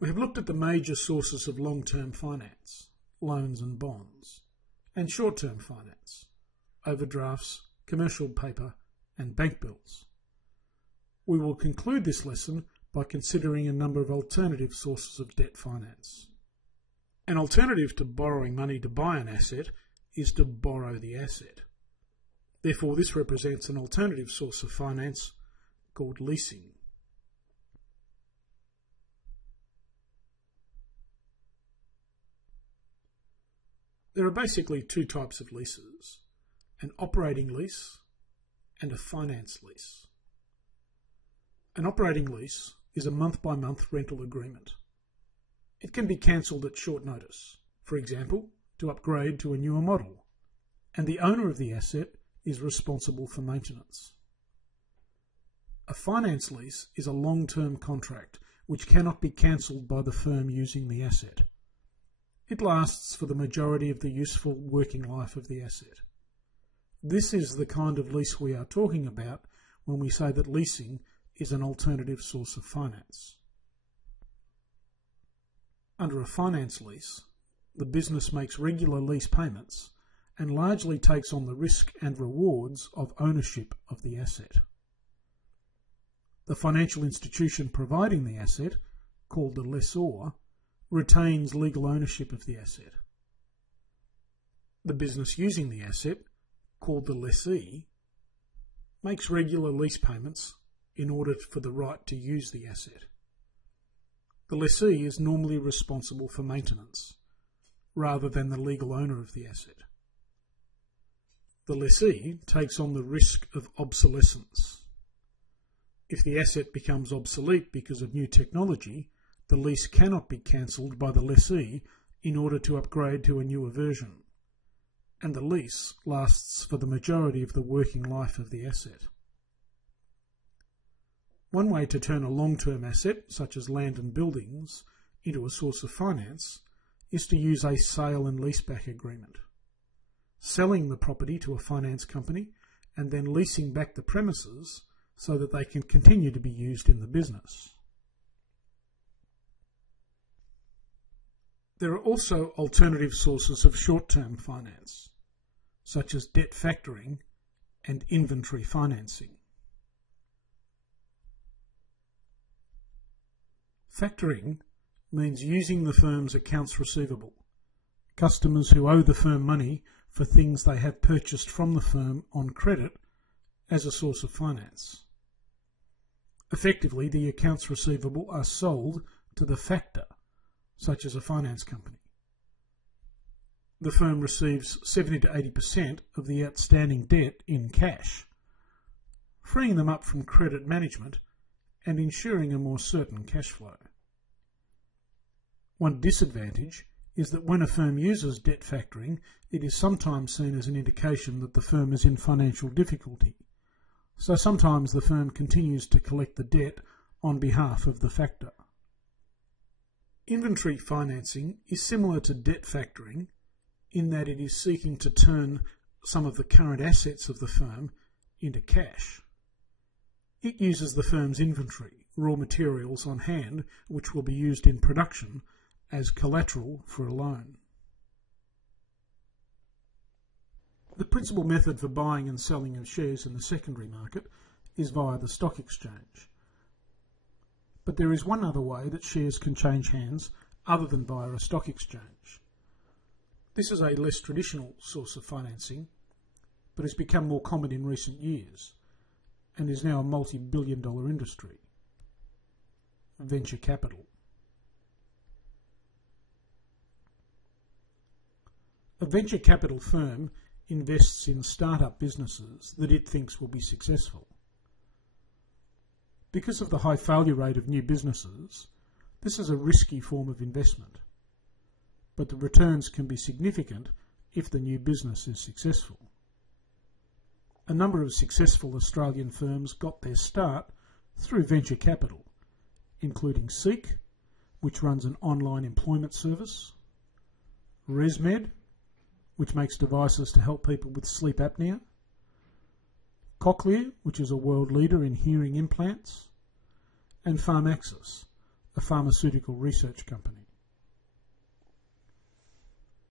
We have looked at the major sources of long-term finance, loans and bonds, and short-term finance, overdrafts, commercial paper, and bank bills. We will conclude this lesson by considering a number of alternative sources of debt finance. An alternative to borrowing money to buy an asset is to borrow the asset. Therefore, this represents an alternative source of finance called leasing. There are basically two types of leases, an operating lease and a finance lease. An operating lease is a month-by-month rental agreement. It can be cancelled at short notice, for example, to upgrade to a newer model, and the owner of the asset is responsible for maintenance. A finance lease is a long-term contract which cannot be cancelled by the firm using the asset. It lasts for the majority of the useful working life of the asset. This is the kind of lease we are talking about when we say that leasing is an alternative source of finance. Under a finance lease, the business makes regular lease payments and largely takes on the risk and rewards of ownership of the asset. The financial institution providing the asset, called the lessor, retains legal ownership of the asset. The business using the asset, called the lessee, makes regular lease payments in order for the right to use the asset. The lessee is normally responsible for maintenance, rather than the legal owner of the asset. The lessee takes on the risk of obsolescence. If the asset becomes obsolete because of new technology, the lease cannot be cancelled by the lessee in order to upgrade to a newer version, and the lease lasts for the majority of the working life of the asset. One way to turn a long-term asset, such as land and buildings, into a source of finance is to use a sale and leaseback agreement, selling the property to a finance company and then leasing back the premises so that they can continue to be used in the business. There are also alternative sources of short-term finance, such as debt factoring and inventory financing. Factoring means using the firm's accounts receivable, customers who owe the firm money for things they have purchased from the firm on credit, as a source of finance. Effectively, the accounts receivable are sold to the factor, such as a finance company. The firm receives 70 to 80% of the outstanding debt in cash, freeing them up from credit management and ensuring a more certain cash flow. One disadvantage is that when a firm uses debt factoring, it is sometimes seen as an indication that the firm is in financial difficulty. So sometimes the firm continues to collect the debt on behalf of the factor. Inventory financing is similar to debt factoring in that it is seeking to turn some of the current assets of the firm into cash. It uses the firm's inventory, raw materials on hand, which will be used in production, as collateral for a loan. The principal method for buying and selling of shares in the secondary market is via the stock exchange. But there is one other way that shares can change hands other than via a stock exchange. This is a less traditional source of financing, but has become more common in recent years and is now a multi-billion-dollar industry: venture capital. A venture capital firm invests in start-up businesses that it thinks will be successful. Because of the high failure rate of new businesses, this is a risky form of investment, but the returns can be significant if the new business is successful. A number of successful Australian firms got their start through venture capital, including Seek, which runs an online employment service, ResMed, which makes devices to help people with sleep apnea, Cochlear, which is a world leader in hearing implants, and Pharmaxis, a pharmaceutical research company.